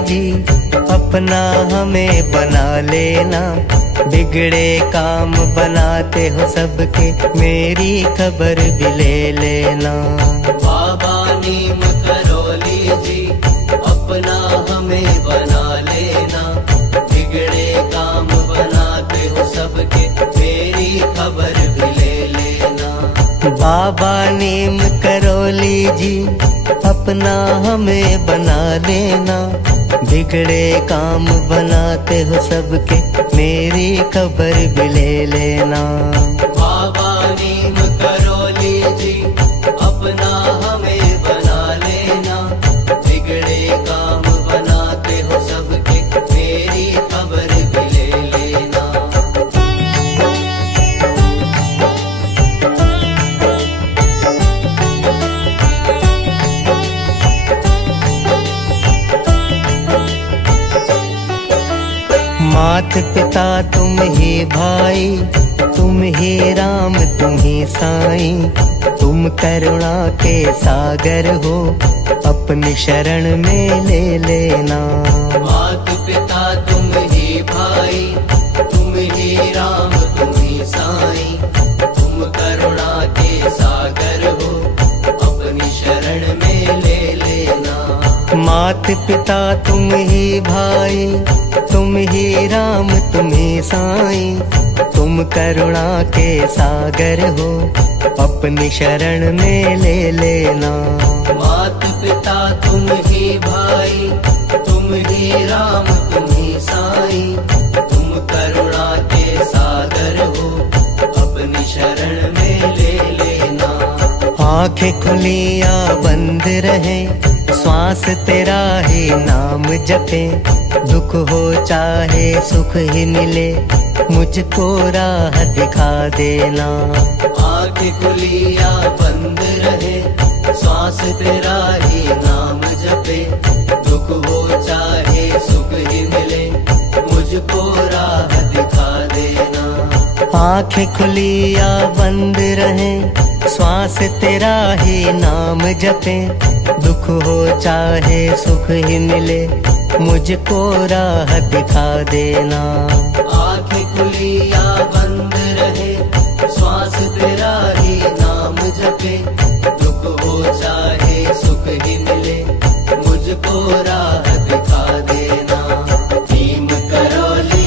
जी, अपना हमें बना लेना। बिगड़े काम बनाते हो सबके, मेरी खबर भी ले लेना। बाबा नीम करोली जी, अपना हमें बना लेना। बिगड़े काम बनाते हो सबके, मेरी खबर भी ले लेना। बाबा नीम करोली जी, अपना हमें बना लेना। बिगड़े काम बनाते हो सबके, मेरी खबर भी ले लेना। बाबा नीम करोली जी, अपना हमें बना लेना। बिगड़े काम बनाते हो सबके, मेरी खबर भी ले लेना। मात पिता तुम ही भाई, तुम ही राम तुम ही साईं। तुम करुणा के सागर हो, अपनी शरण में ले लेना। मात पिता तुम ही भाई, तुम ही राम तुम ही साईं। तुम करुणा के सागर हो, अपनी शरण में ले लेना। मात पिता तुम ही भाई, तुम ही राम तुम ही साईं। तुम करुणा के सागर हो, अपनी शरण में ले लेना। मात पिता तुम ही भाई, तुम ही राम तुम ही साईं। तुम करुणा के सागर हो, अपनी शरण में ले लेना। आंखें खुली या बंद रहे, श्वास तेरा ही नाम जपे। दुख हो चाहे सुख ही मिले, मुझको राह दिखा देना। आंखें खुली या बंद रहे, श्वास तेरा ही नाम जपे। दुख हो चाहे सुख ही मिले, मुझको राह दिखा देना। आंखें खुली या बंद रहे, श्वास तेरा ही नाम जपे। दुख हो चाहे सुख ही मिले, मुझको राह दिखा देना। आंखें खुली या बंद रहे, श्वास तेरा ही नाम जपे। दुख हो चाहे सुख ही मिले, मुझको राह दिखा देना। नीम करोली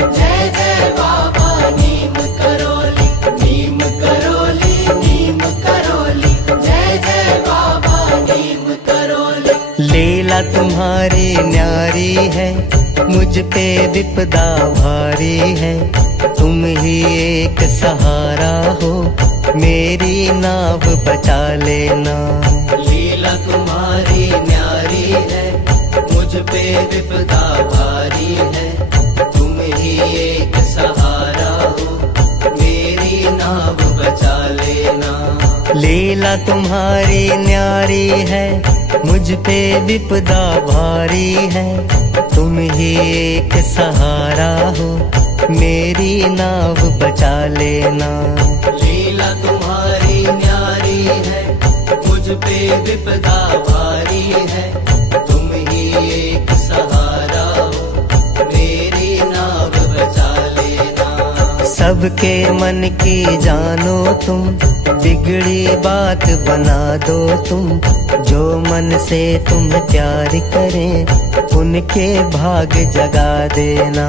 जय जय बाबा नीम करोली। नीम करोली जय जय बाबा नीम करोली। लीला तुम्हारी न्यारी है, मुझ पे विपदा भारी है। तुम ही एक सहारा हो, मेरी नाव बचा लेना। लीला तुम्हारी न्यारी है, मुझ पे विपदा भारी है। तुम ही एक सहारा हो, मेरी नाव बचा लेना। लीला तुम्हारी न्यारी है, मुझ पे विपदा भारी है। तुम ही एक सहारा हो, मेरी नाव बचा लेना। लीला तुम्हारी न्यारी है, मुझ पे विपदा भारी है। तुम ही एक सहारा हो, मेरी नाव बचा लेना। सबके मन की जानो तुम, बिगड़ी बात बना दो तुम। जो मन से तुम प्यार करें, उनके भाग जगा देना।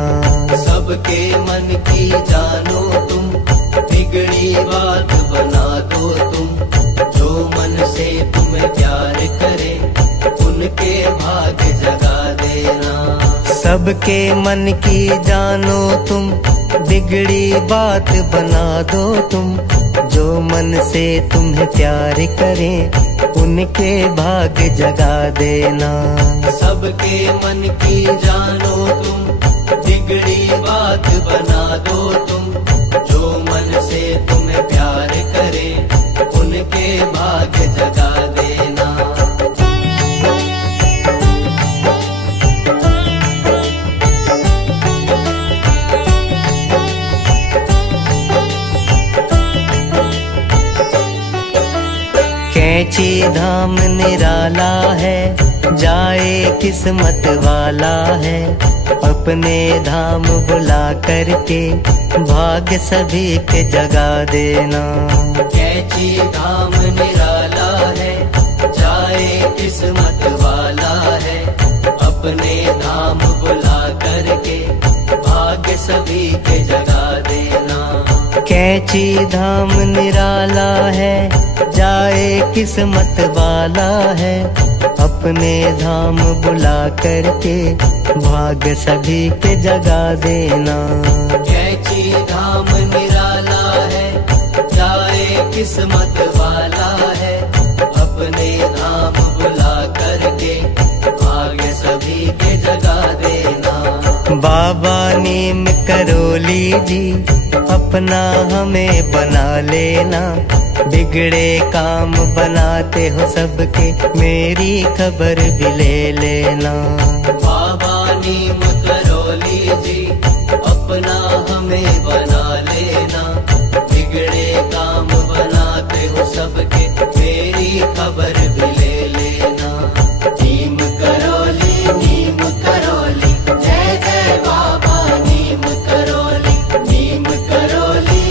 सबके मन की जानो तुम, बिगड़ी बात बना दो तुम। जो मन से तुम्हें प्यार करे, उनके भाग जगा देना। सबके मन की जानो तुम, बिगड़ी बात बना दो तुम। जो मन से तुम्हें प्यार करें, उनके भाग जगा देना। सबके मन की जानो तुम, बिगड़ी बात बना दो तुम। जो मन से तुम्हें प्यार करे, उनके भाग जगा देना। कैंची धाम निराला है, जाए किस्मत वाला है, अपने धाम बुला करके भाग्य सभी के जगा देना। कैची धाम निराला है, जाए किस्मत वाला है, अपने धाम बुला करके भाग्य सभी के जगा देना। कैची धाम निराला है, जाए किस्मत वाला है, अपने धाम बुला करके भाग्य सभी के जगा देना। कैची धाम निराला है, जाए किस्मत वाला है, अपने धाम बुला करके भाग्य सभी के जगा देना। बाबा नीम करोली जी अपना हमें बना लेना, बिगड़े काम बनाते हो सबके, मेरी खबर भी ले लेना। बाबा नीम करोली जी अपना हमें बना लेना, बिगड़े काम बनाते हो सबके, मेरी खबर भी ले लेना। नीम करोली जय जय बाबा नीम करोली, नीम करोली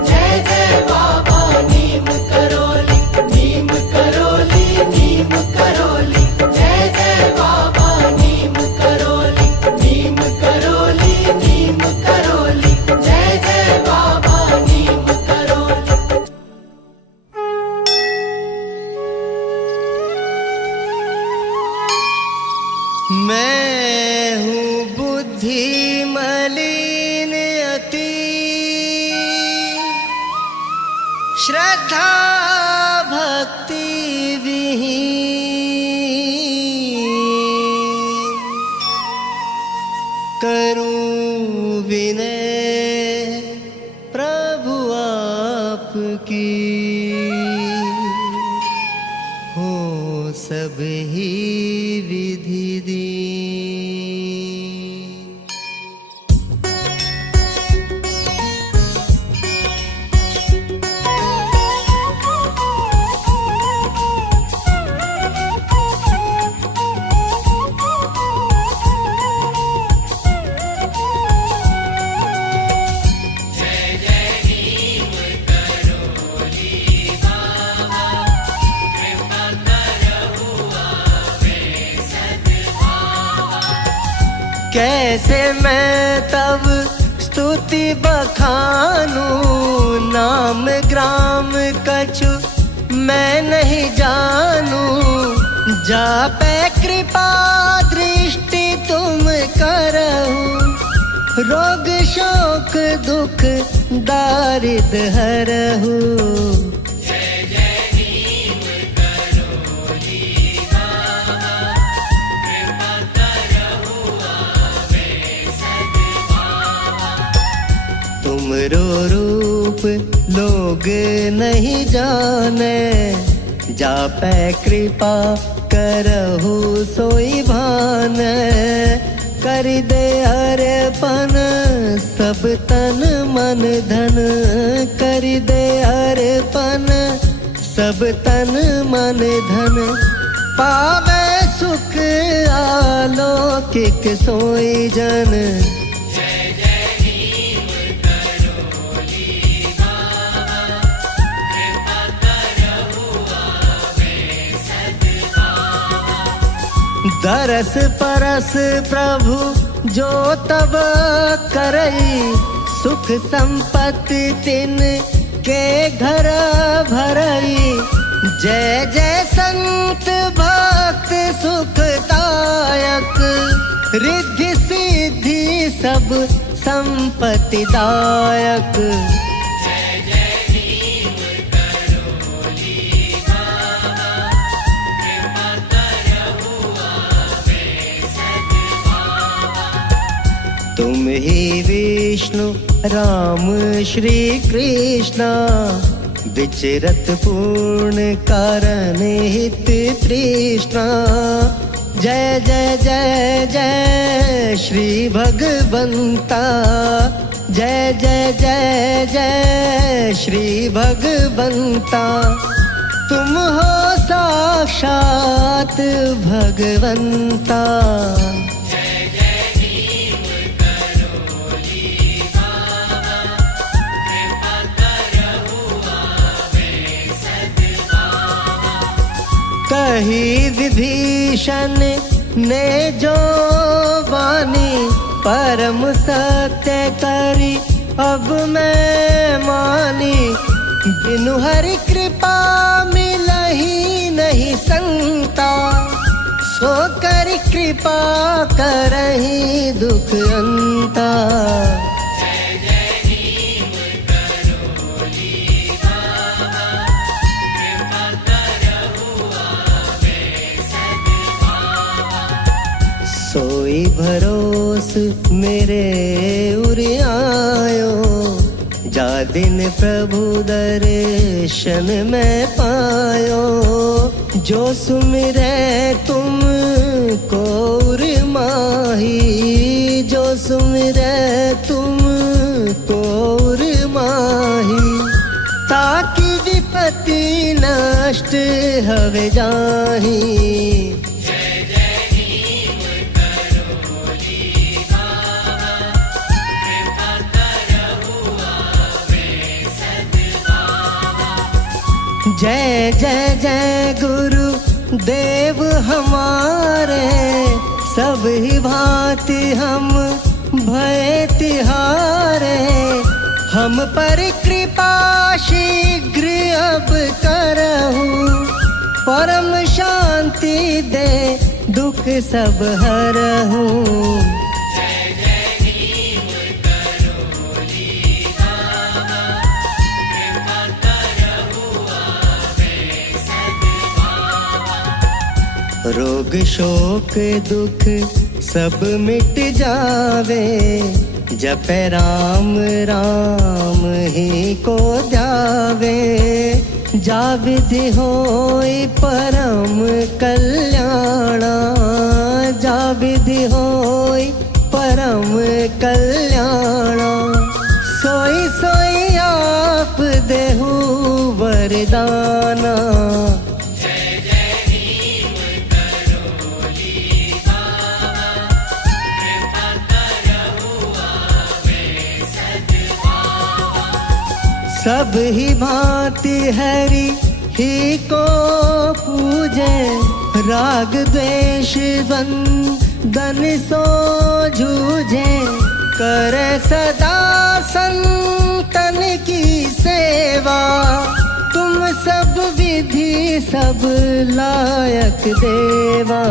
जय जय बाबा नीम करोली, नीम करोली जय जय बाबा नीम करोली, नीम करोली जय जय बाबा नीम करोली। मैं हूँ बुद्धि मलिन अति, श्रद्धा भक्ति विहीन, करूं विनय प्रभु आपकी, हो सब ही विधि दी। कैसे मैं तब स्तुति बखानूं, नाम ग्राम कछु मैं नहीं जानूं, जापे कृपा दृष्टि तुम करहु, रोग शोक दुख दारिद्र हरहु। तुमरो रूप लोग नहीं जाने, जापै कृपा करहु सोई भान, कर दे अर्पण सब तन मन धन, कर दे अर्पण सब तन मन धन, पावे सुख आलौकिक सोई जन। दरस परस प्रभु जो तब करई, सुख संपत्ति तिन के घर भरई, जय जय संत भक्त सुखदायक, रिद्धि सिद्धि सब संपत्ति दायक। तुम ही विष्णु राम श्री कृष्ण, विचरत पूर्ण कारण हित तृष्णा, जय जय जय जय श्री भगवंता, जय जय जय जय श्री भगवंता। तुम हो साक्षात भगवंता। कही विभीषण ने जो वाणी परम सत्य करी अब मैं मानी। बिनु हरि कृपा मिलही नहीं संता, सो कर कृपा करही दुख अंता। सोई भरोस मेरे उर आयो, जा दिन प्रभु दर्शन में पायो। जो सुमिरै तुम को उर माही, जो सुमिरै तुम को उर माही। ताकि विपत्ति नष्ट हवे जाही। जय जय जय गुरु देव हमारे, सब ही भांति हम भय तिहारे। हम पर कृपा शीघ्र अब करहु, परम शांति दे दुख सब हरहु। रोग शोक दुख सब मिट जावे, जपै राम राम ही को ध्यावे। जा विधि होई परम कल्याणा, जा विधि होई परम कल्याणा। सोई सोई आप देहु वरदाना। सब ही भांति हरि ही को पूजे, राग द्वेष बंधन सो जूझे। करे सदा संतन की सेवा, तुम सब विधि सब लायक देवा।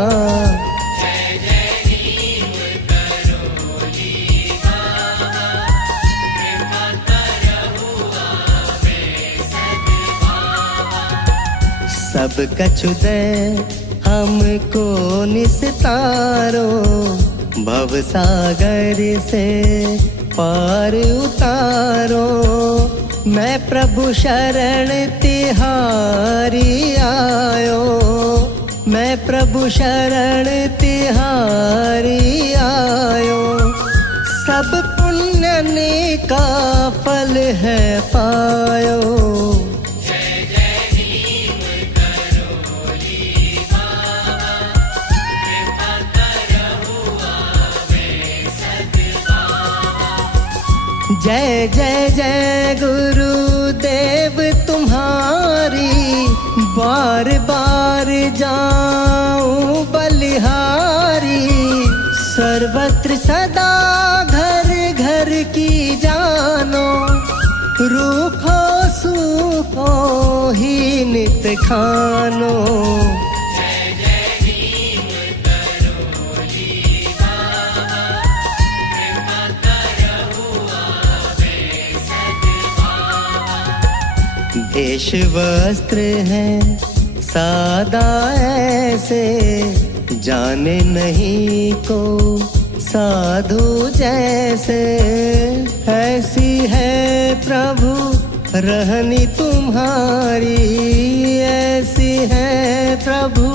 सब कछु दे हमको निस्तारो, भव सागर से पार उतारो। मैं प्रभु शरण तिहारी आयो, मैं प्रभु शरण तिहारी आयो। सब पुण्य का फल है पायो। जय जय जय गुरुदेव तुम्हारी, बार बार जाऊं बलिहारी। सर्वत्र सदा घर घर की जानो, रूखो सूखो ही नित खानो। वेश वस्त्र हैं सादा ऐसे, जाने नहीं को साधु जैसे। ऐसी है प्रभु रहनी तुम्हारी, ऐसी है प्रभु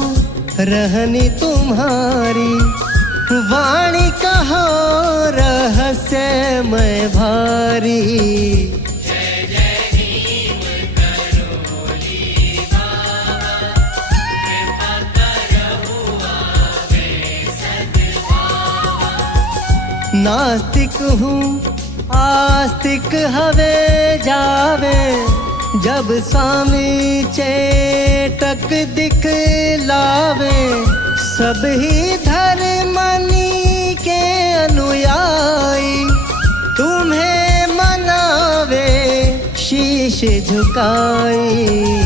रहनी तुम्हारी। वाणी कहो रहस्यमय भारी। नास्तिक हूँ आस्तिक हवे जावे, जब स्वामी चेटक दिखलावे। सब ही धर्मनी के अनुयायी, तुम्हें मनावे शीश झुकाई।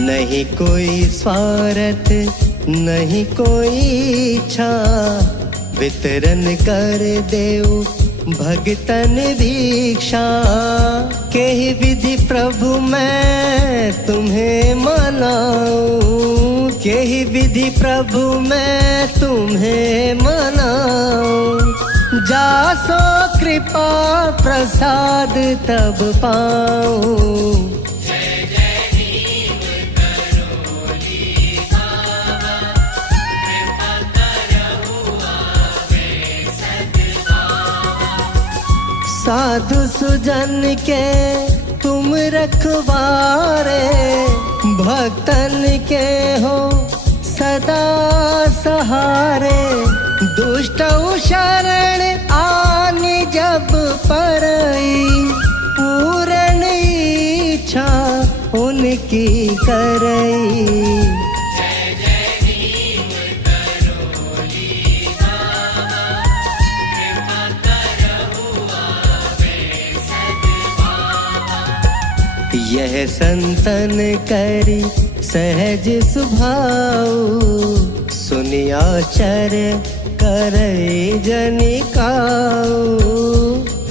नहीं कोई स्वार्थ नहीं कोई इच्छा, वितरण कर देव भगतन भिक्षा। के ही विधि प्रभु मैं तुम्हें मनाऊं, के ही विधि प्रभु मैं तुम्हें मनाऊं। जासो कृपा प्रसाद तब पाऊं। साधु सुजन के तुम रखवारे, भक्तन के हो सदा सहारे। दुष्ट शरण आनी जब परई, पूर्ण इच्छा उनकी करई। यह संतन करी सहज सुभाऊ, सुनिया चर करे जनिकाऊ।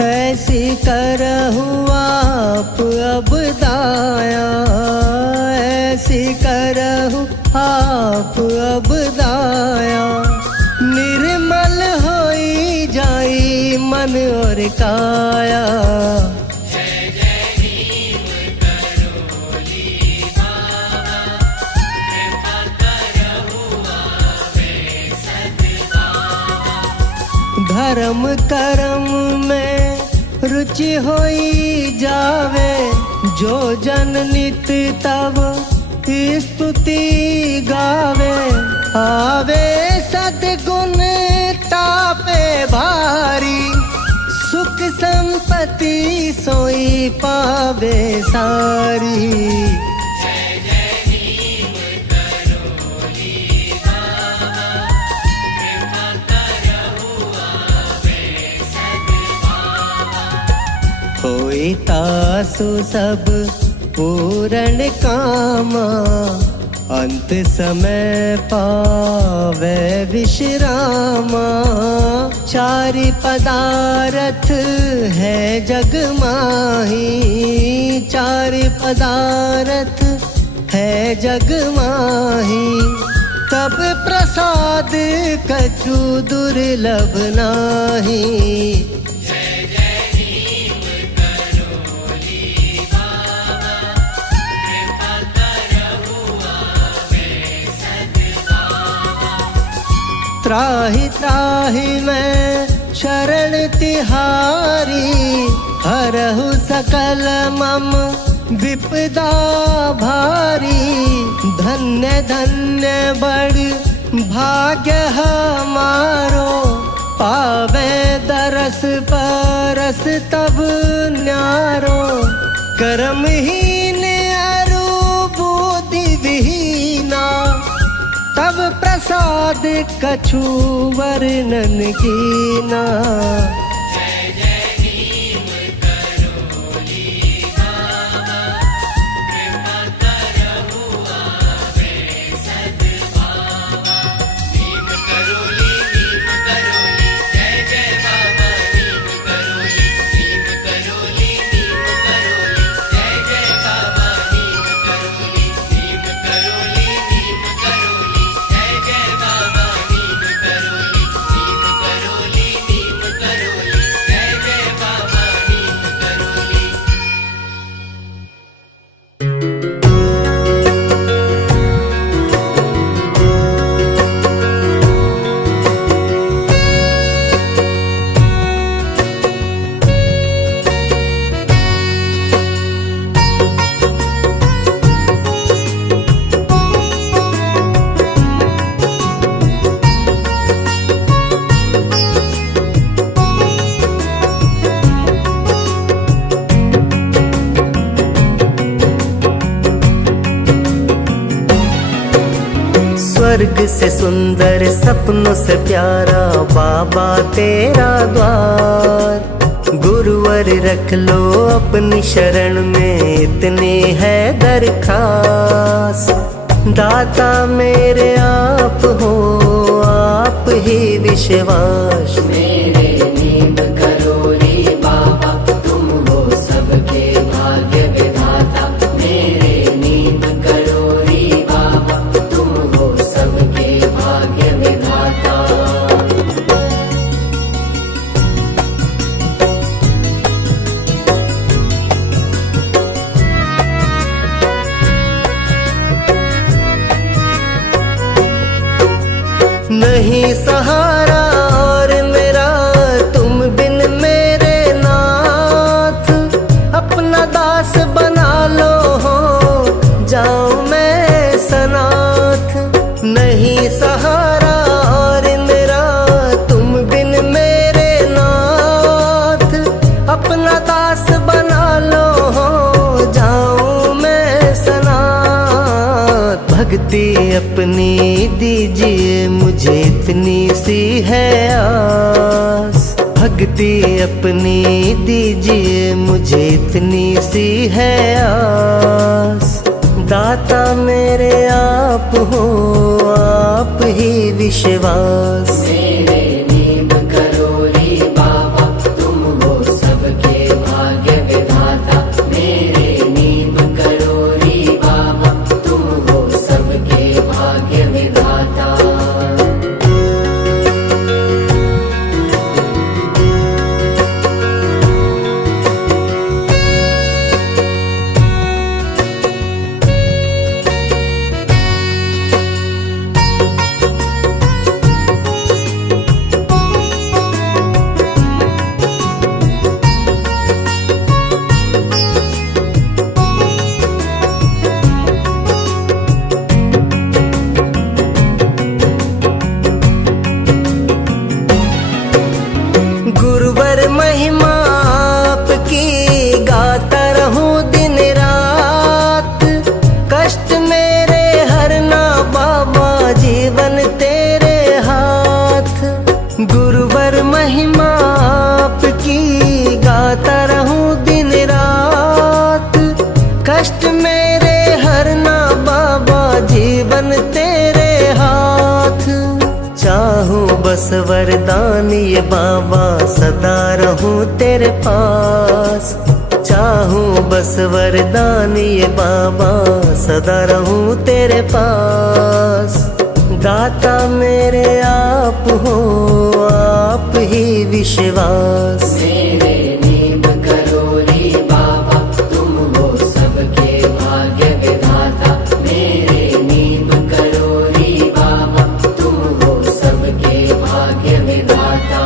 ऐसी करहु आप अब दाया, ऐसी करहु आप अब दाया। निर्मल होई जाई मन और काया। धर्म कर्म में रुचि होई जावे, जो जन नित तब स्तुति गावे। आवे सद्गुण तापे भारी, सुख संपत्ति सोई पावे सारी। होई तासु सब पूर्ण कामा, अंत समय पावे विश्रामा। चारि पदार्थ है जग माही, चारि पदार्थ है जग माही। तब प्रसाद कछु दुर्लभ नाही। त्राहि त्राहि मैं शरण तिहारी, हरहु सकल मम विपदा भारी। धन्य धन्य बड़ भाग्य हमारो, पावे दरस परस तब न्यारो। कर्महीन अरु बुद्धि विहीना, तब प्रसाद कछु वर्णन कीना। स्वर्ग से सुंदर सपनों से प्यारा बाबा तेरा द्वार। गुरुवर रख लो अपनी शरण में इतनी है दरखास। दाता मेरे आप हो आप ही विश्वास। मेरे नींद करो रे बाबा, तुम हो सबके भाग्य विधाता। मेरे नींद करो रे बाबा, तुम हो सबके भाग्य विधाता। नहीं सहारा और मेरा तुम बिन मेरे नाथ। अपना दास बना लो हो जाऊं मैं सनाथ। नहीं सहारा और मेरा तुम बिन मेरे नाथ। अपना दास बना लो हो जाऊं मैं सनाथ। भक्ति अपनी दीजिए मुझे इतनी सी है आस। भक्ति अपनी दीजिए मुझे इतनी सी है आस। दाता मेरे आप हो आप ही विश्वास। मेरे नींद करो रे बाबा, तुम हो सबके भाग्य विधाता। मेरे नींद करो रे बाबा, तुम हो सबके भाग्य विधाता। गुरुवर महिमा आपकी गाता रहूं दिन रात। कष्ट मेरे हरना बाबा जीवन तेरे हाथ। गुरुवर महिमा आपकी गाता रहूं दिन रात। कष्ट मेरे हरना बाबा जीवन तेरे हाथ। चाहूं बस वरदान ये बाबा सदा रहूं तेरे पास। चाहूं बस वरदान ये बाबा सदा रहूं तेरे पास। दाता मेरे आप हो आप ही विश्वास। मेरे नींद करो रे बाबा, तुम हो सबके भाग्य विधाता। मेरे नींद करो रे बाबा, तुम हो सबके भाग्य विधाता।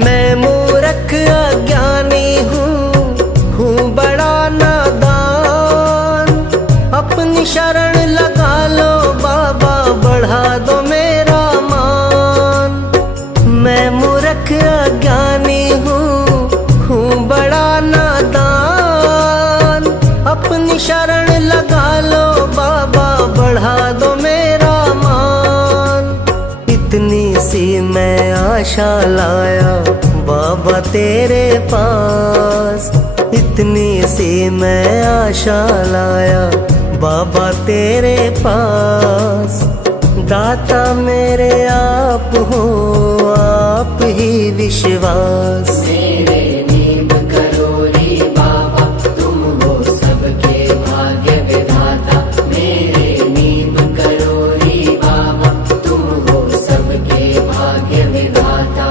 मैं मूर्ख अज्ञानी हूँ बड़ा नादान। अपनी शरण लगा लो बाबा बढ़ा दो मेरा मान। मैं मूर्ख अज्ञानी हूँ बड़ा नादान। अपनी शरण लगा लो बाबा बढ़ा दो मेरा मान। इतनी सी मैं आशा लाया बाबा तेरे पास। इतनी सी मैं आशा लाया बाबा तेरे पास। दाता मेरे आप हो आप ही विश्वास। मेरे नींद करो रे बाबा, तुम हो सबके भाग्य विधाता। मेरे नींद करो रे बाबा, तुम हो सबके भाग्य विधाता।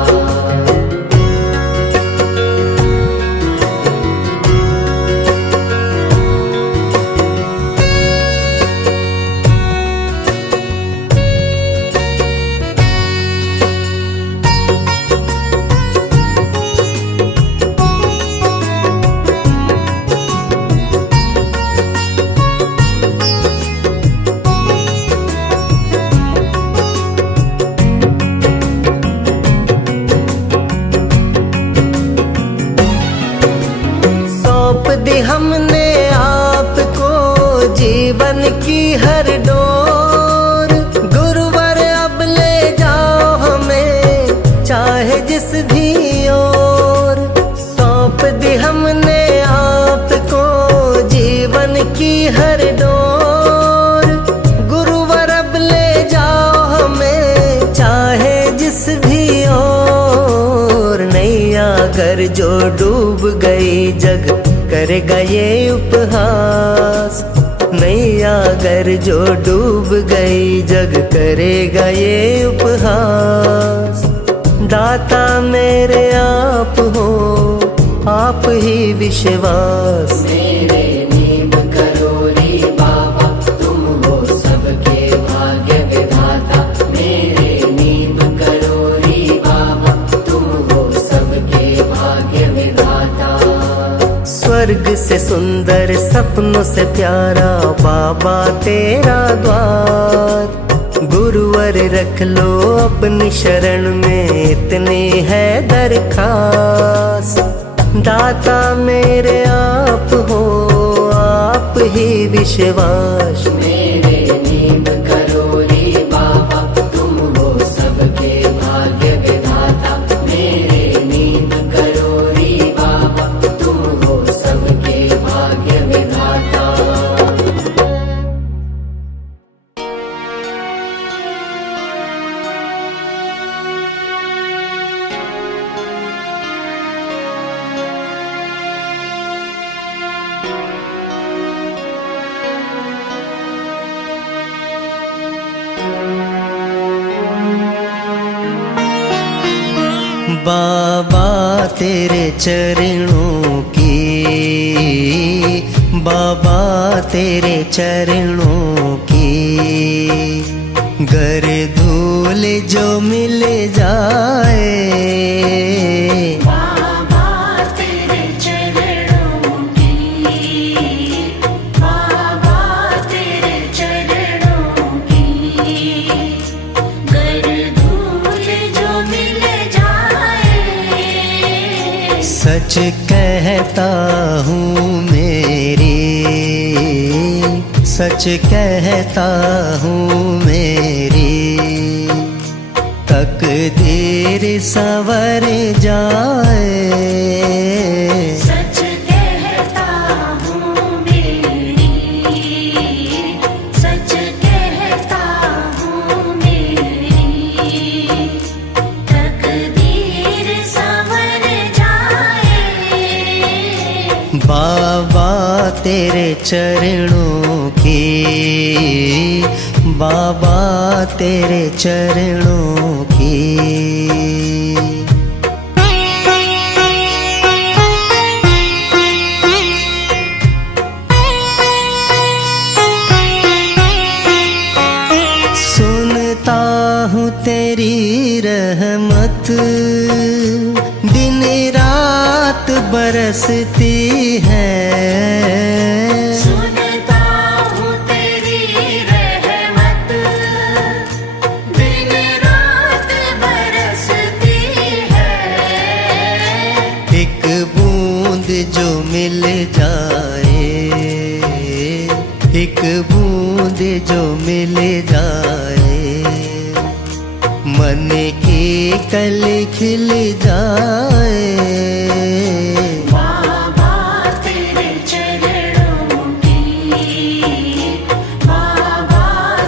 हमने आपको जीवन की हर डोर। गुरुवर अब ले जाओ हमें चाहे जिस भी ओर। सौंप दी हमने आपको जीवन की हर डोर। गुरुवर अब ले जाओ हमें चाहे जिस भी ओर। नैया अगर जो डूब गई जग करेगा ये उपहास। नैया अगर जो डूब गई जग करेगा ये उपहास। दाता मेरे आप हो आप ही विश्वास। मेरे नींद करो रे बाबा तुम हो सबके भाग्य विधाता। मेरे नींद करो रे बाबा तुम हो सबके भाग्य विधाता। स्वर्ग से सुंदर सपनों से प्यारा बाबा तेरा द्वार। गुरुवर रख लो अपनी शरण में इतनी है दरखास। दाता मेरे आप हो आप ही विश्वास। मेरे नींद करो रे बाबा तुम हो सबके भाग्य विधाता। मेरे नींद करो रे बाबा तुम हो सबके भाग्य विधाता। बाबा तेरे चरणों की, बाबा तेरे चरणों की गर धूल जो मिल जाए। बाबा तेरे चरणों की, बाबा तेरे चरणों की गर धूल जो मिल जाए। सच कहता हूँ मेरी, सच कहता हूँ मेरी तकदीर संवर जाए। सच कहता हूँ मेरी, सच कहता हूँ मेरी तकदीर संवर जाए। बाबा तेरे चरणों की, बाबा तेरे चरणों की। सुनता हूँ तेरी रहमत दिन रात बरसती है। सुनता हूँ तेरी रहमत दिन रात बरसती है। एक बूंद जो मिल जाए, एक बूंद जो मिल जाए मन की कली खिल जाए। बाबा तेरे चरणों की, बाबा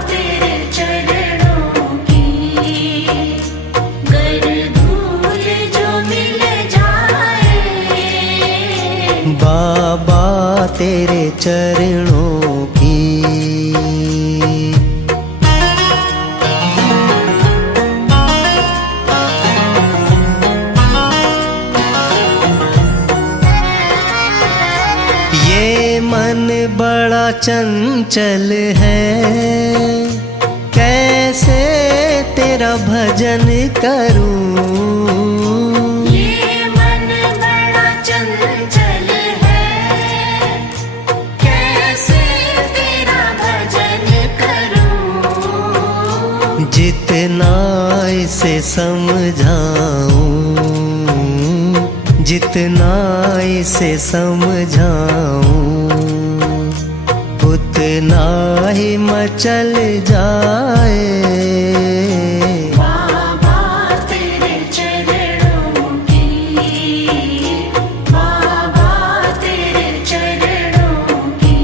तेरे चरणों की गर धूल जो मिल जाए। बाबा तेरे चरणों की। ये मन बड़ा चंचल है कैसे तेरा भजन करूं। ये मन बड़ा चंचल है कैसे तेरा भजन करूं। जितना इसे समझाऊं, जितना इसे समझाऊं उतना ही मचल जाए। बाबा तेरे चरणों की, बाबा तेरे चरणों की,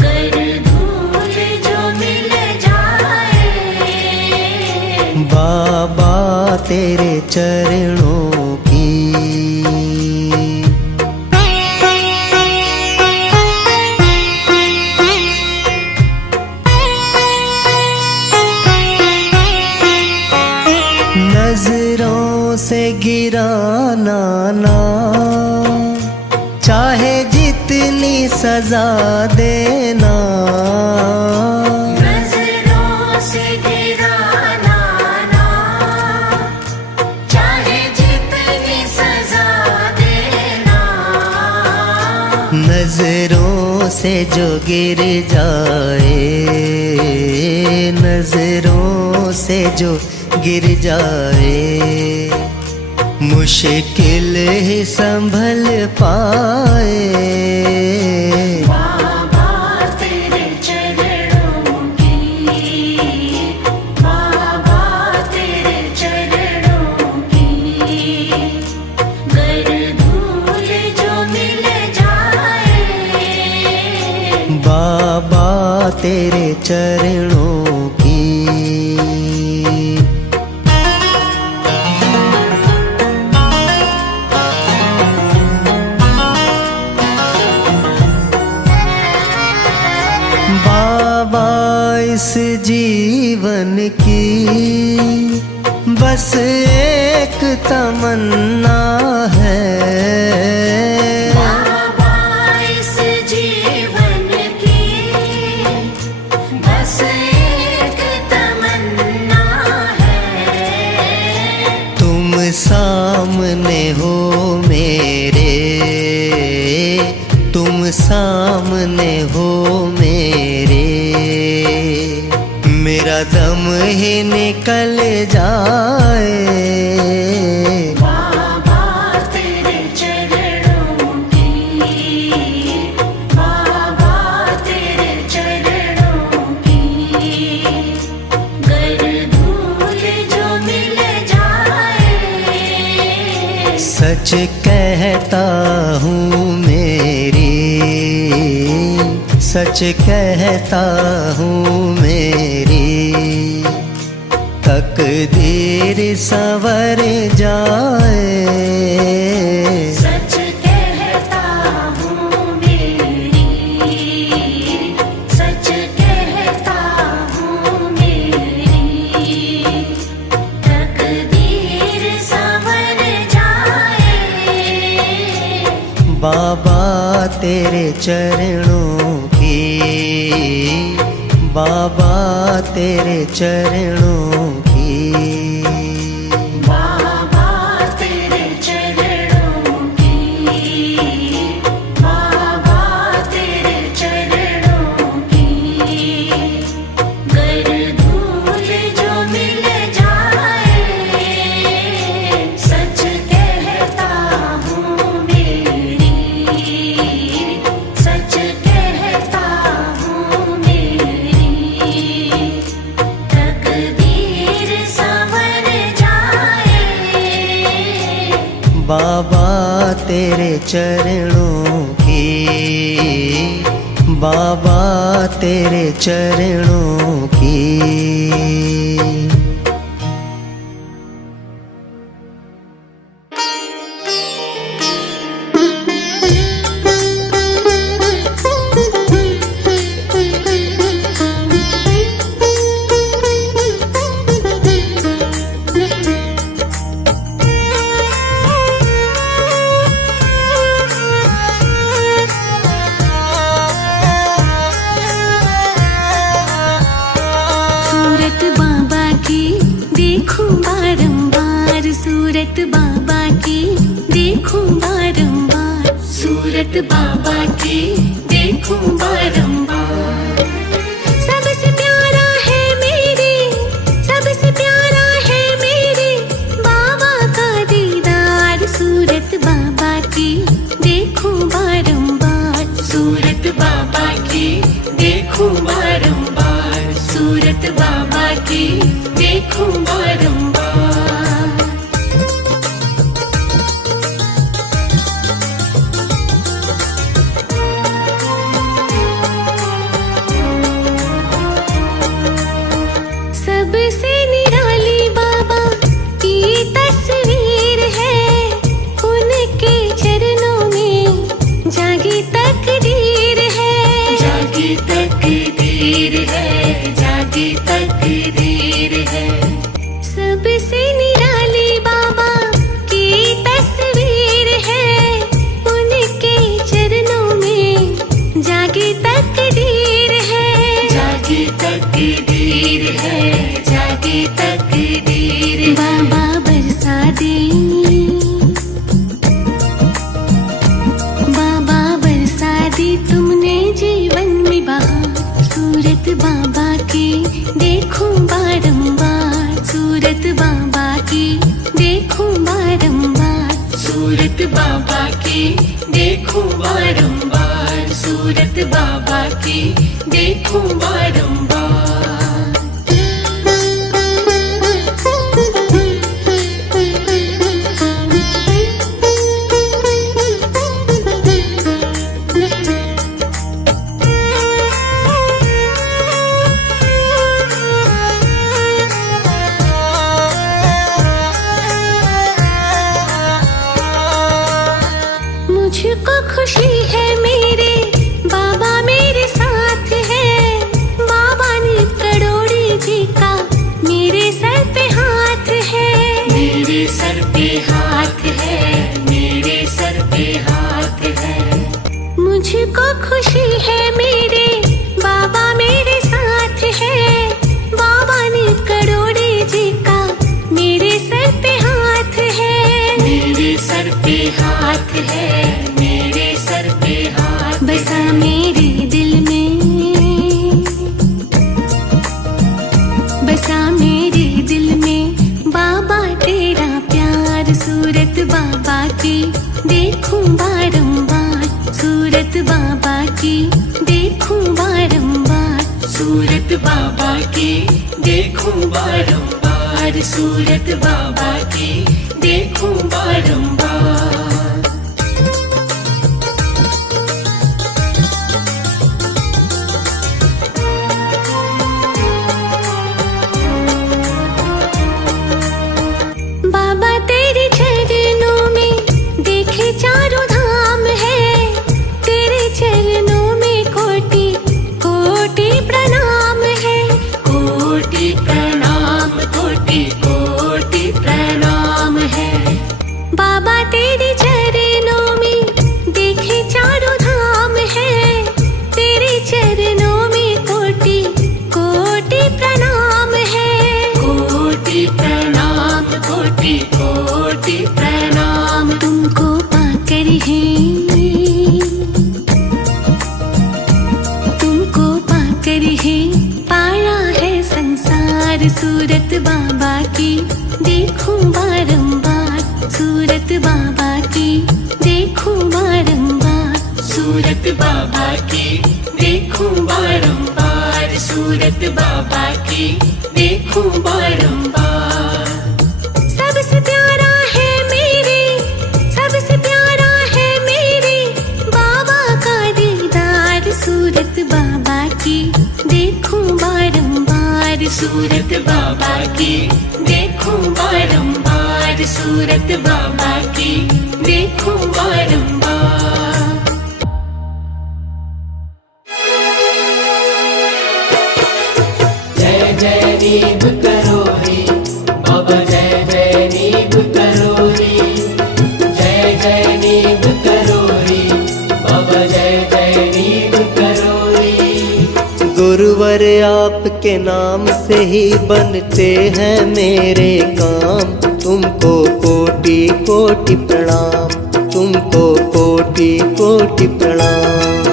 गर धूल जो मिल जाए। बाबा तेरे चरणों की। नजरों से गिराना ना, चाहे जितनी सजा देना। नजरों से गिराना ना, चाहे जितनी सजा देना। नजरों से जो गिर जाए, नजरों से जो गिर जाए, मुश्किल ही संभल पाए। बाबा तेरे चरणों की, बाबा तेरे चरणों की, गर धूल जो मिल जाए। बाबा तेरे चरणों की। बाबा इस जीवन की बस एक तमन्ना है। बाबा इस जीवन की बस एक तमन्ना है। तुम सामने हो मेरे, तुम सामने हो मेरे, मेरा दम ही निकल जाए। बाबा तेरे चरणों की, बाबा तेरे चरणों की, गर धूल जो मिल जाए। सच कहता हूँ मेरी, सच कहता हूँ मेरी, तकदीर संवर जाए। सच कहता हूँ मेरी, सच कहता हूँ मेरी, तकदीर संवर जाए। बाबा तेरे चरणों की, बाबा तेरे चरणों की। बाबा तेरे चरणों की, बाबा तेरे चरणों की, गर धूल जो मिल जाए। सच कहता हूँ मेरी, सच कहता हूँ मेरी, तकदीर संवर जाए। बाबा तेरे चरणों की, बाबा तेरे चरणों की। सूरत बाबा की देखूं बारंबार, सूरत बाबा की देखूं बारंबार, सूरत बाबा की देखूं बारंबार। सबसे प्यारा है मेरे, सबसे प्यारा है मेरे बाबा का दीदार। सूरत बाबा की देखूं बारंबार। सबसे निराली बाबा की तस्वीर है, उनके चरणों में जागी तकदीर है, जागी तकदीर है, जागी तकदीर है। सबसे निराली बाबा की तस्वीर है, उनके चरणों में जागी तकदीर है, जागी तकदीर है, जागी तकदीर। बाबा बरसा दे, बाबा बरसा दी तुमने जीवन में बहार। सूरत बाबा की देखूं बारंबार, सूरत बाबा की देखूं बारंबार, सूरत बाबा की देखूं बारंबार, सूरत बाबा की देखूं बारंबार। मुझको खुशी है मेरे बाबा मेरे साथ है, बाबा ने करोड़ी जी का मेरे सर पे हाथ है, मेरे सर पे हाथ है, मेरे सर पे हाथ है। मुझको खुशी है मेरे बाबा मेरे साथ है, बाबा ने करोड़ी जी का मेरे सर पे हाथ है, मेरे सर पे हाथ है, मेरे सर पे हाथ। बसा मेरे दिल में, बसा मेरे दिल में बाबा तेरा प्यार। सूरत बाबा की देखूं बारंबार, सूरत बाबा की देखूं बारंबार, सूरत बाबा की देखूं बारंबार, सूरत बाबा की देखूं बारंबार। बाबा तेरे चरणों में देखे चारों धाम है, तेरे चरणों में कोटि कोटि प्रणाम है, कोटि प्रणाम, कोटि कोटि प्रणाम है। बाबा तेरे चरणों में देखे चारों धाम है, तेरे चरणों में कोटि कोटि प्रणाम है, कोटि प्रणाम, कोटि कोटि प्रणाम। तुमको पाकर है, तुमको पाकर है पाया है संसार। सूरत बाबा की देखूं बारंबार, सूरत बाबा की देखूं बारंबार, सूरत बाबा की देखूं बारंबार, सूरत बाबा की देखूं बारंबार। सबसे प्यारा है मेरे, सबसे प्यारा है मेरे बाबा का दीदार। सूरत बाबा की देखूं बारंबार, सूरत बाबा की देखूं बारंबार, सूरत बाबा की देखूं बारंबार। जय जय नीव करो रे बाबा, जय जय नीव करो रे, जय जय नीव करो रे बाबा, जय जय नीव करो रे। गुरुवर आपके नाम से ही बनते हैं मेरे काम। तुमको कोटि कोटि प्रणाम, तुमको कोटि कोटि प्रणाम।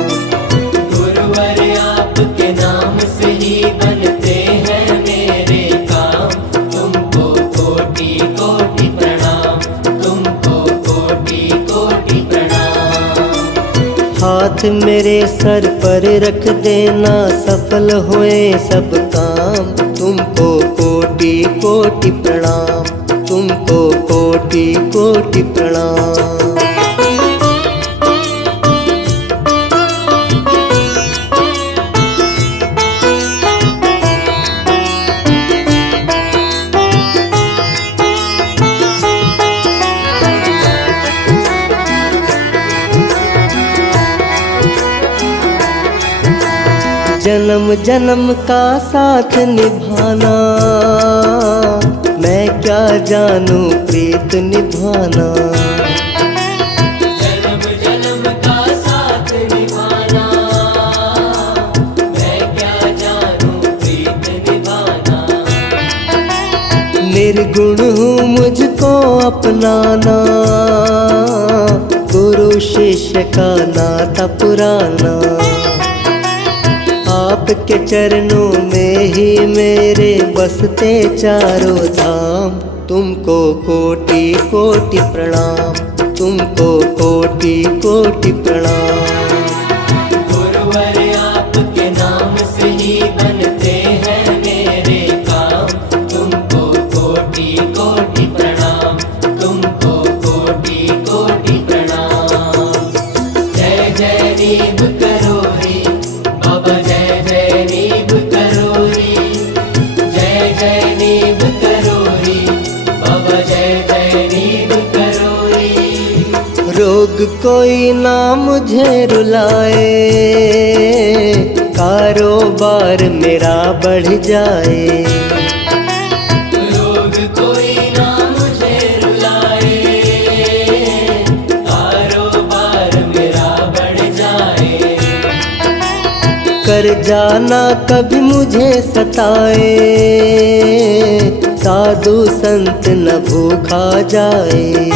गुरुवर आपके नाम से ही बनते हैं मेरे काम। तुमको कोटि कोटि प्रणाम, तुमको कोटि कोटि प्रणाम। हाथ मेरे सर पर रख देना, सफल होए सब काम। प्रणाम, तुमको कोटि कोटि प्रणाम, तुमको कोटि कोटि प्रणाम। जन्म जन्म का साथ निभाना, मैं क्या जानूं प्रीत निभाना। जन्म जन्म का साथ निभाना, मैं क्या जानूं प्रीत निभाना। निर्गुण हूँ मुझको अपनाना, गुरु शिष्य का नाता पुराना। आपके चरणों में ही मेरे बसते चारों धाम, तुमको कोटि कोटि प्रणाम, तुमको कोटि कोटि प्रणाम। गुरुवर आपके नाम से ही बनते हैं मेरे काम, तुमको कोटि कोटि प्रणाम, तुमको कोटि कोटि प्रणाम। जय जय नीव करोरी बाबा, जय जय नीव करोरी, जय जय नीव करोरी बाबा, जय जय नीव करोरी। रोग कोई ना मुझे रुलाए, कारोबार मेरा बढ़ जाए। रोग कोई ना मुझे रुलाए, कारोबार मेरा बढ़ जाए। कर जाना कभी मुझे सताए, साधु संत न भूखा जाए।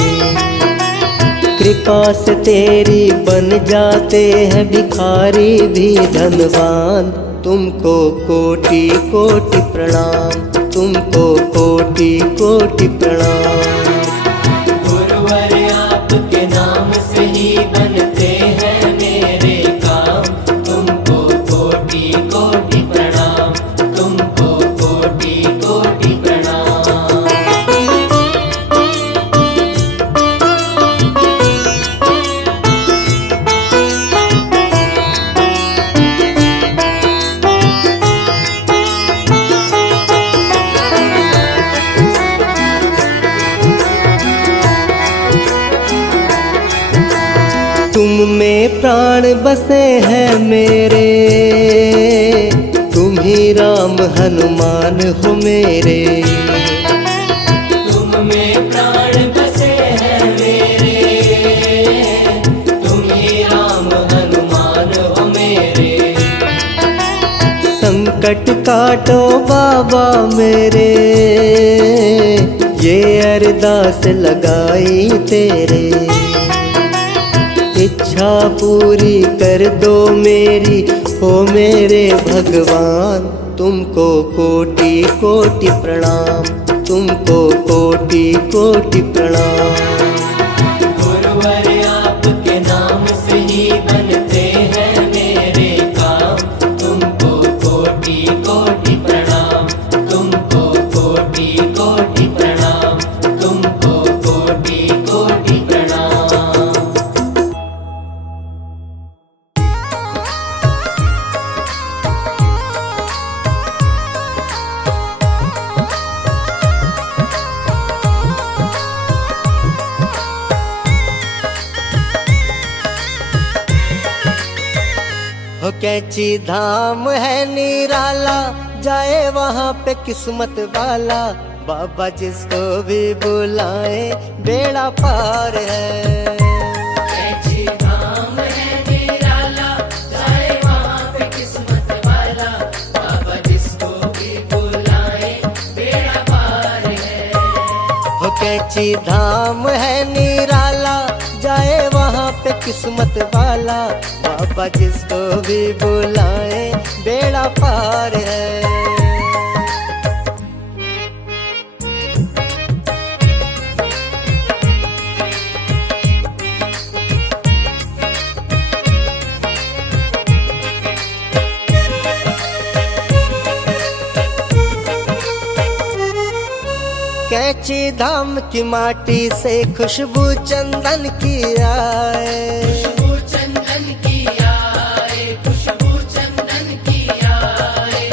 कृपा से तेरी बन जाते हैं भिखारी भी धनवान, तुमको कोटि कोटि प्रणाम, तुमको कोटि कोटि प्रणाम। गुरुवर आपके नाम से ही बनते हैं मेरे काम, तुमको कोटि कोटि प्रणाम, तुमको कोटि कोटि प्रणाम। तुम में प्राण बसे हैं मेरे, तुम ही राम हनुमान हो मेरे। तुम में प्राण बसे हैं मेरे, तुम ही राम हनुमान हो मेरे। संकट काटो बाबा मेरे, ये अरदास लगाई तेरे। इच्छा पूरी कर दो मेरी, हो मेरे भगवान, तुमको कोटि कोटि प्रणाम, तुमको कोटि कोटि प्रणाम। गुरुवर आपके नाम से ही बनते हैं मेरे काम, तुमको कोटि कोटि प्रणाम, तुमको कोटि कोटि प्रणाम, तुमको कोटि कोटि प्रणाम। हो कैची धाम है निराला, जाए वहाँ पे किस्मत वाला। बाबा जिसको भी बुलाए बेड़ा पार है। कैची धाम है निराला, जाए वहाँ पे किस्मत वाला। बाबा जिसको भी बुलाए बेड़ा पार है। हो कैची धाम है निराला, जाए वहाँ पे किस्मत वाला। बाबा जिसको भी बुलाए बेड़ा पार है। कैंची धाम की माटी से खुशबू चंदन की आए, खुशबू चंदन की आए, खुशबू चंदन की आए।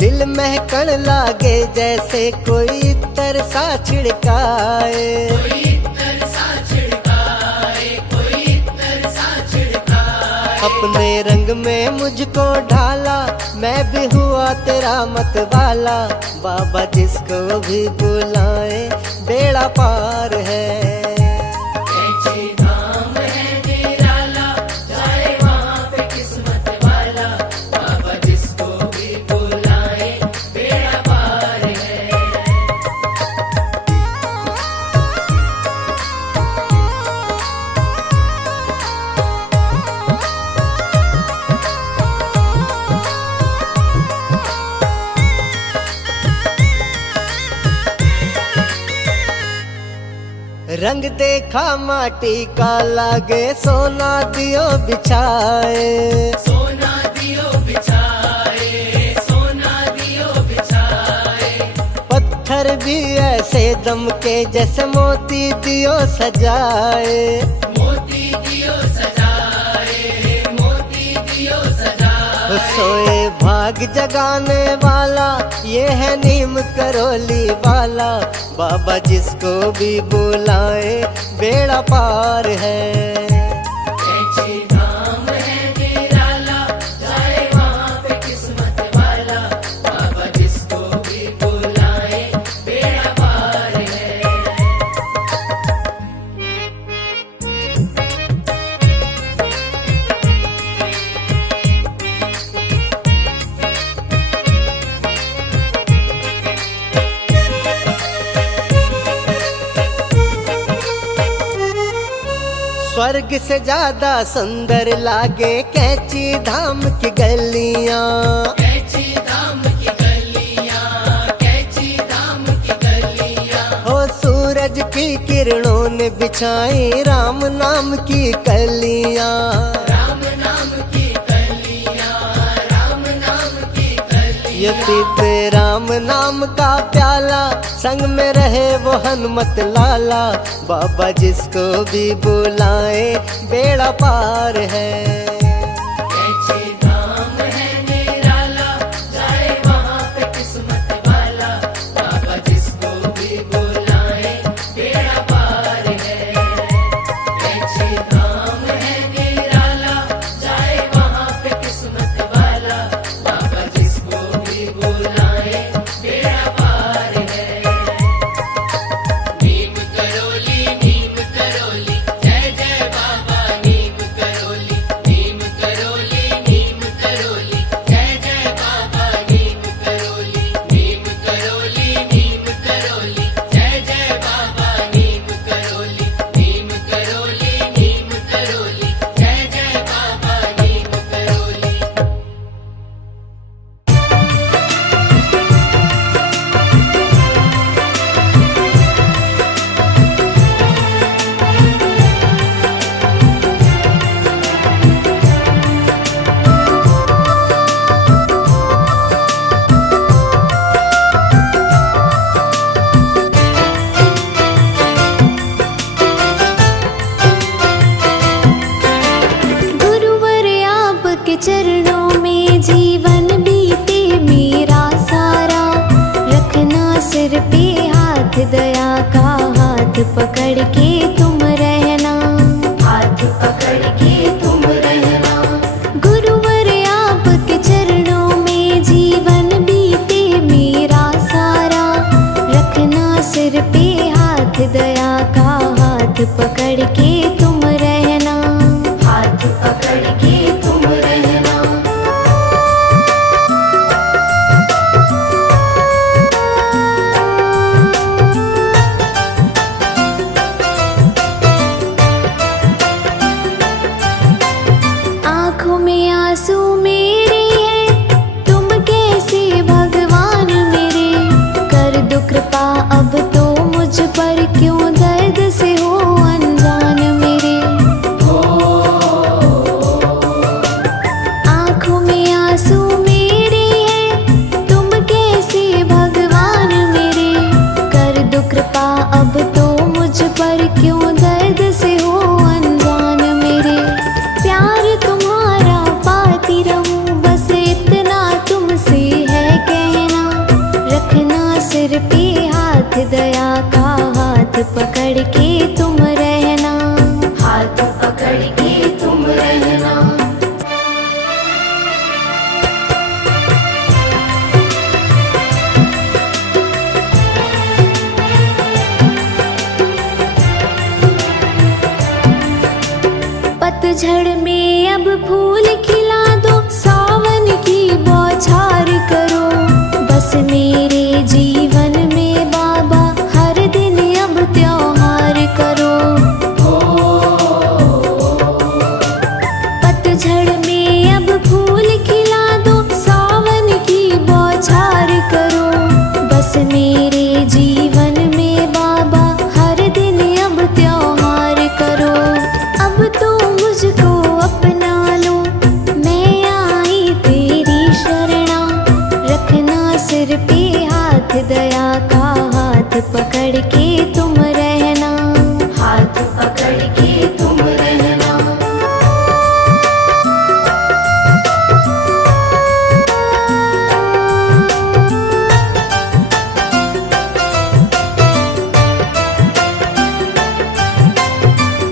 दिल महकन लागे जैसे कोई तरसा छिड़काए, कोई तरसा छिड़काए, कोई तरसा छिड़काए। अपने रंग में मुझको ढाला, मैं भी हुआ तेरा मतवाला। बाबा जिसको भी बुलाए बेड़ा पार है। कैंची धाम है निराला, जाए वहाँ पे किस्मत वाला। बाबा जिसको भी बुलाए बेड़ा पार है। रंग देखा माटी का लागे सोना दियो बिछाए, सोना दियो बिछाए, सोना दियो बिछाए। पत्थर भी ऐसे दम के जैसे मोती दियो सजाए। मोती दियो सजाए, मोती दियो सजाए। सोए भाग जगाने वाला ये है नीम करोली वाला। बाबा जिसको भी बुलाए बेड़ा पार है। कैंची धाम है निराला, जाए वहाँ पे किस्मत वाला। बाबा जिसको भी बुलाए बेड़ा पार है। स्वर्ग से ज्यादा सुंदर लागे कैंची धाम की गलियां। कैंची धाम की गलियां, कैंची धाम की गलियां। हो सूरज की किरणों ने बिछाई राम नाम की कलियां। राम नाम की कलियां, राम नाम की कलियां। ये पीते राम नाम का प्याला, संग में रहे वो हनुमत लाला। बाबा जिसको भी बुलाए बेड़ा पार है। कैंची धाम है निराला, जाए वहाँ पे किस्मत वाला। बाबा जिसको भी बुलाए बेड़ा पार है। कैंची धाम है निराला, जाए वहाँ पे किस्मत वाला। बाबा जिसको भी बुलाए बेड़ा पार है। नीम करोली, नीम करोली, जय जय बाबा। नीम करोली, नीम करोली, नीम करोली, जय जय बाबा। नीम करोली, नीम करोली, नीम करोली, जय जय बाबा। नीम करोली, नीम करोली, नीम करोली, जय जय बाबा। नीम करोली। गुरुवर आपके चरणों में जीवन बीते मेरा सारा। रखना सिर पे हाथ, दया का हाथ पकड़ के तुम रहना। हाथ पकड़ के तुम रहना। गुरुवर आपके चरणों में जीवन बीते मेरा सारा। रखना सिर पे हाथ, दया का हाथ पकड़ के तुम रहना। हाथ पकड़ के तुम रहना। पतझड़ में अब फूल खिला दो, सावन की बौछार करो। बस मेरे जीवन में बाबा हर दिन अब त्योहार करो। पतझड़ में अब फूल खिला दो, सावन की बौछार करो। बस मेरे जीवन में बाबा हर दिन अब त्योहार करो। अब तो मुझको अपना लो, मैं आई तेरी शरणा। रखना सिर पे हाथ, दया का हाथ पकड़ के तुम रहना, हाथ पकड़ के तुम रहना।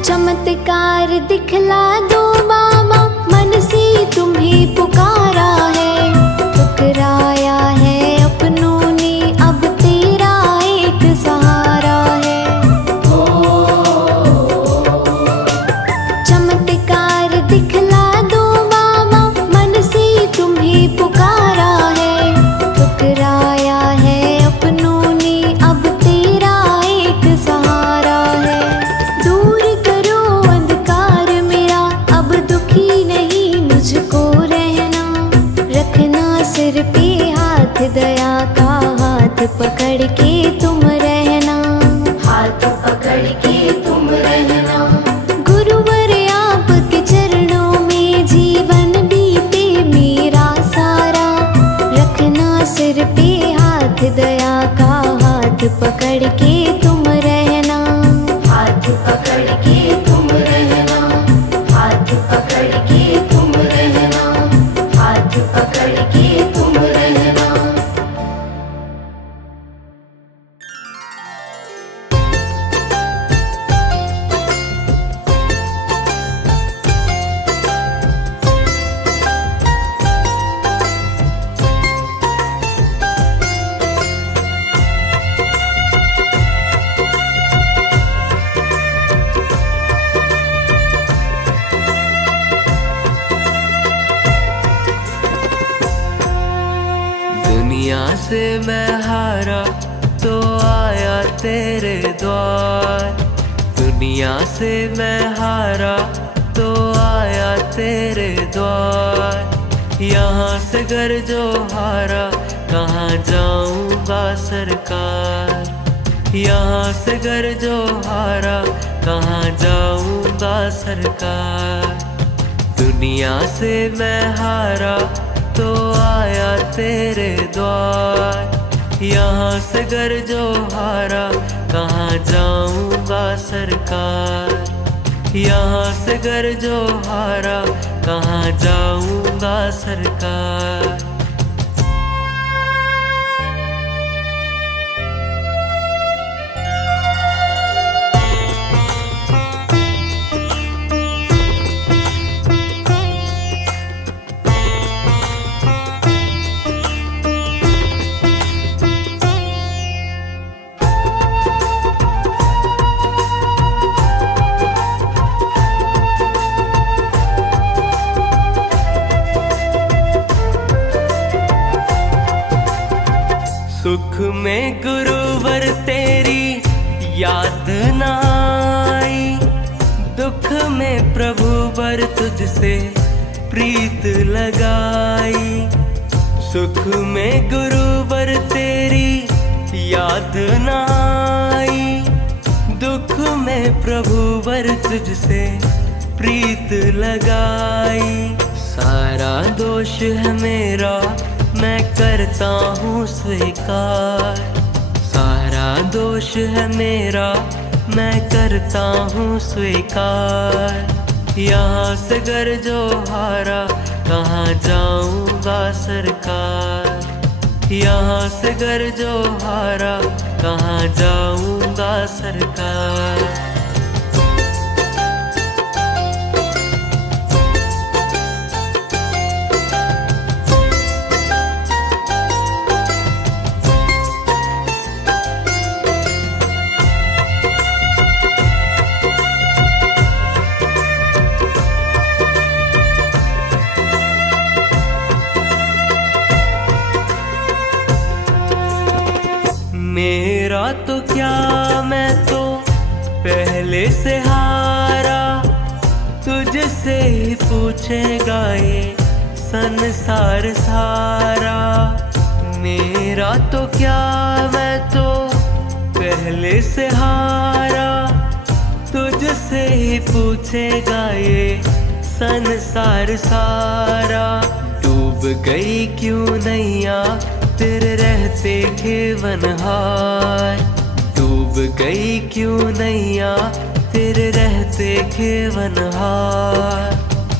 चमत्कार दिखला दो बाबा, मन से तुम्हें पुकारा है। ठुकराया है अपनों ने, अब तेरा एक सहारा है। चमत्कार दिखला दो बाबा, मन से तुम्हें पुकारा है। ठुकराया है अपनों ने, अब तेरा एक सहारा है। दूर करो अंधकार मेरा, अब दुखी नहीं मुझको रहना। रखना सिर पे हाथ, दया का हाथ पकड़ के तुम रहना, हाथ पकड़ के तुम रहना। गुरुवर आपके चरणों में जीवन बीते मेरा सारा। रखना सिर पे हाथ, दया का हाथ पकड़ के तुम रहना, हाथ पकड़ के तुम रहना, हाथ पकड़ के तुम रहना, हाथ पकड़ के तुम रहना। दुनिया से मैं हारा तो आया तेरे द्वार। दुनिया से मैं हारा तो आया तेरे द्वार। यहाँ से घर जो हारा कहाँ जाऊँगा सरकार। यहाँ से घर जो हारा कहाँ जाऊँगा सरकार। दुनिया से मैं हारा तो आया तेरे द्वार। यहाँ से घर जो हारा कहाँ जाऊँगा सरकार। यहाँ से घर जो हारा कहाँ जाऊँगा सरकार। सुख में गुरुवर तेरी याद न आई। दुख में प्रभुवर तुझसे प्रीत लगाई। सुख में गुरुवर तेरी याद न आई। दुख में प्रभुवर तुझसे प्रीत लगाई। सारा दोष है मेरा मैं करता हूँ स्वीकार। सारा दोष है मेरा मैं करता हूँ स्वीकार। यहाँ से घर जो हारा कहाँ जाऊँगा सरकार। यहाँ से घर जो हारा कहाँ जाऊँगा सरकार। क्या, मैं तो पहले से हारा। तुझसे ही पूछेगा ये संसार सारा। मेरा तो क्या, मैं तो पहले से हारा। तुझसे ही पूछेगा ये संसार सारा। डूब गई क्यों नैया तेरे रहते खेवनहार। डूब गई क्यों नैया तेरे रहते खेवनहार।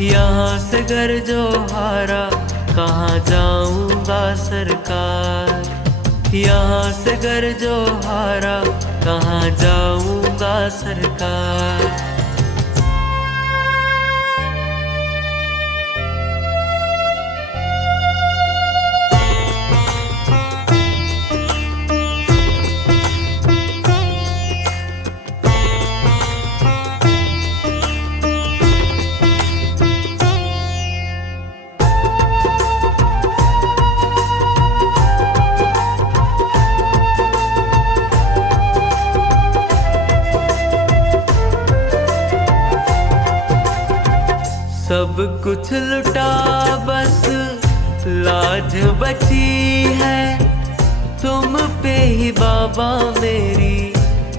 यहाँ से घर जो हारा कहाँ जाऊंगा सरकार। यहाँ से घर जो हारा कहाँ जाऊंगा सरकार। सब कुछ लुटा बस लाज बची है। तुम पे ही बाबा मेरी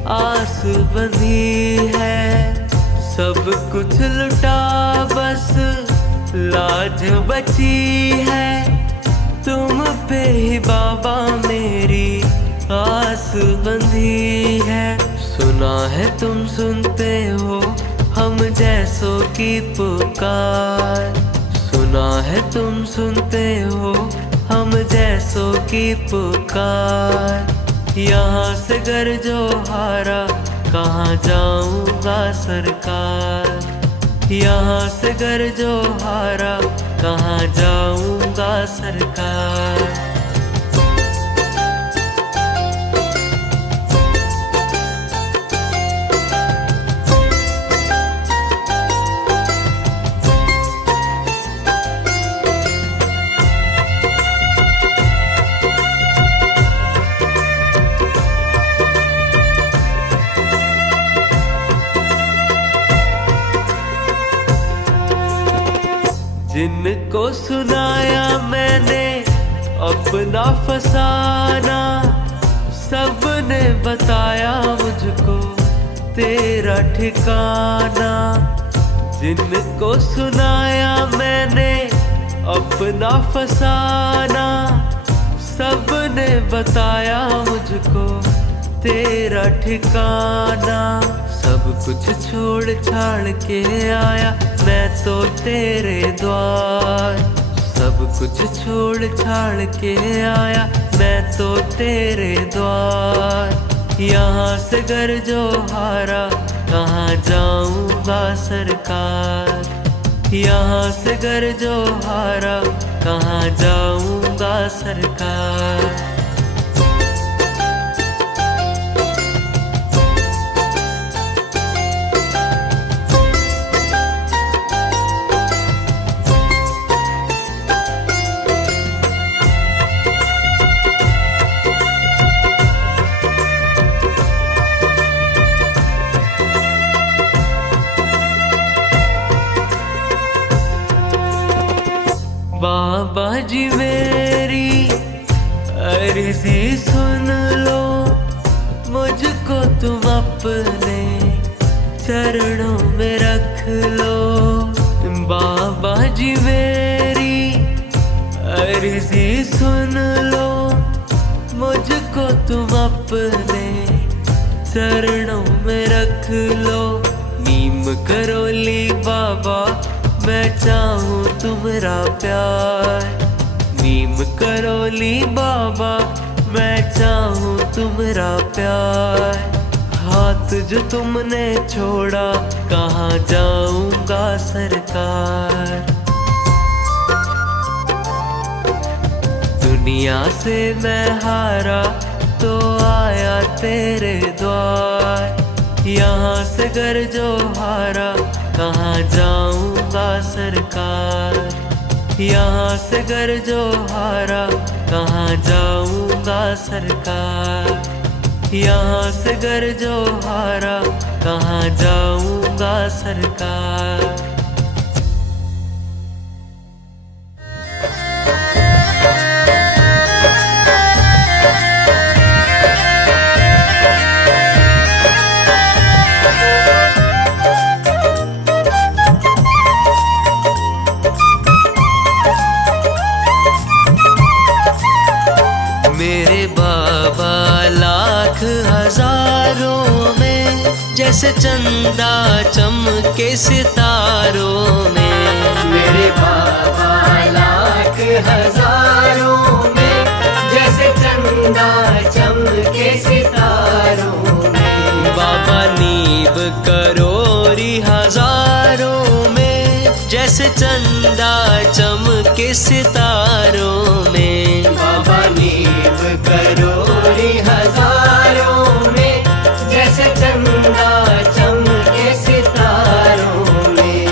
आस बंधी है। सब कुछ लुटा बस लाज बची है। तुम पे ही बाबा मेरी आस बंधी है। सुना है तुम सुनते हो हम जैसों की पुकार। सुना है तुम सुनते हो हम जैसों की पुकार। यहाँ से घर जो हारा कहाँ जाऊंगा सरकार। यहाँ से घर जो हारा कहाँ जाऊंगा सरकार। जिनको सुनाया मैंने अपना फसाना। सबने बताया मुझको तेरा ठिकाना। जिनको सुनाया मैंने अपना फसाना। सबने बताया मुझको तेरा ठिकाना। सब कुछ छोड़ छाड़ के आया मैं तो तेरे द्वार। सब कुछ छोड़ छाड़ के आया मैं तो तेरे द्वार। यहाँ से घर जो हारा कहाँ जाऊंगा सरकार। यहाँ से घर जो हारा कहाँ जाऊंगा सरकार। बाबा जी मेरी अर्जी सुन लो। मुझको तुम अपने चरणों में रख लो। बाबा जी मेरी अर्जी सुन लो। मुझको तुम अपने चरणों में रख लो। नीम करोली बाबा मैं चाहूँ तुम्हारा प्यार। नीम करोली बाबा मैं चाहूँ तुम्हारा प्यार। हाथ जो तुमने छोड़ा कहाँ जाऊंगा सरकार। दुनिया से मैं हारा तो आया तेरे द्वार। यहाँ से घर जो हारा कहाँ जाऊंगा सरकार। यहाँ से घर जो हारा कहाँ जाऊंगा सरकार। यहाँ से गर जो हारा कहाँ जाऊंगा सरकार। मेरे बाबा लाख हजारों में जैसे चंदा चमके सितारों में। मेरे बाबा लाख हजारों में जैसे चंदा चमके सितारों में। बाबा नीब करोरी हजारों में जैसे चंदा चमके सितारों में। बाबा नीब करोरी हजारों में जैसे चंदा चमके सितारों में।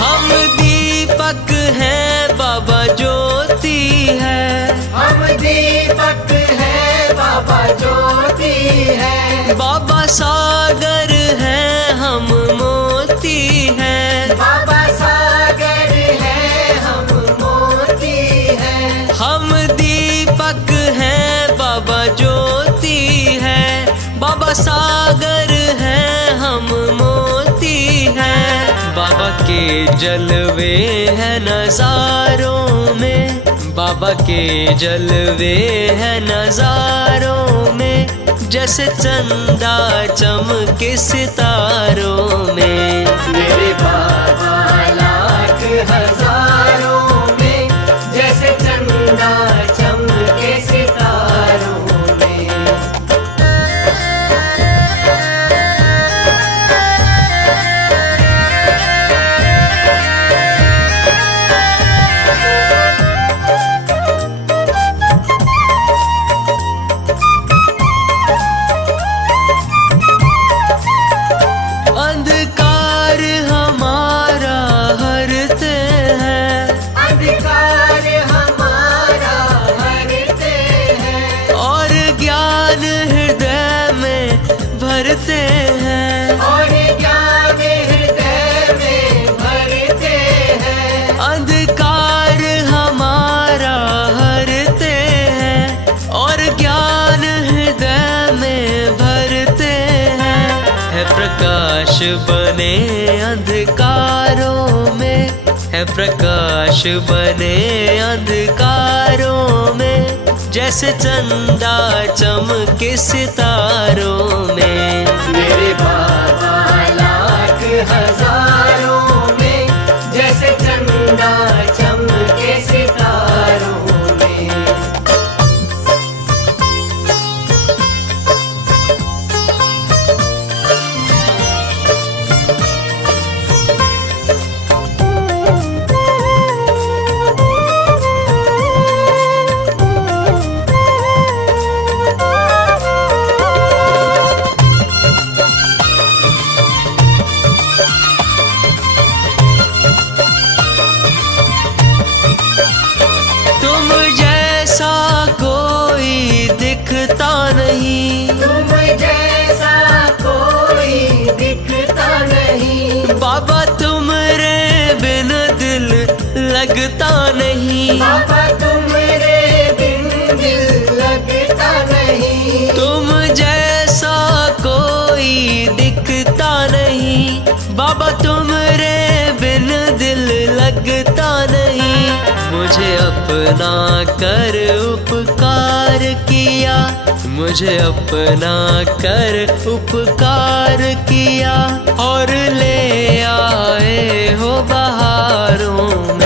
हम दीपक हैं बाबा ज्योति है। हम दीपक है बाबा ज्योति है। बाबा सागर हैं हम मोती हैं। बाबा सागर है हम मोती है। हम दीपक हैं बाबा ज्योति है। बाबा सागर हैं हम मोती हैं। बाबा के जलवे हैं नजारों में। बाबा के जलवे हैं नजारों में जैसे चंदा चमके सितारों में। मेरे बाबा लाख हजारों में जैसे चंदा चमके सितारों में। अंधकार हमारा हरते हैं। अधिकार हमारा हरते हैं। और ज्ञान हृदय में भरते हैं। और ज्ञान हृदय में भरते हैं। अंधकार हमारा हरते हैं और ज्ञान हृदय में भरते हैं। है प्रकाश बने अंधकारों में। है प्रकाश बने अंधकारों में जैसे चंदा चमके सितारों में। मेरे बाबा लाख हजारों में जैसे चंदा चमके सितारों में। तुम जैसा कोई दिखता नहीं। तुम जैसा कोई दिखता नहीं। बाबा तुमरे बिन दिल लगता नहीं। बाबा तुमरे बिन दिल लगता नहीं। तुम जैसा कोई दिखता नहीं। बाबा तुमरे बिन दिल लगता नहीं। मुझे अपना कर उपकार किया। मुझे अपना कर उपकार किया और ले आए हो बहारों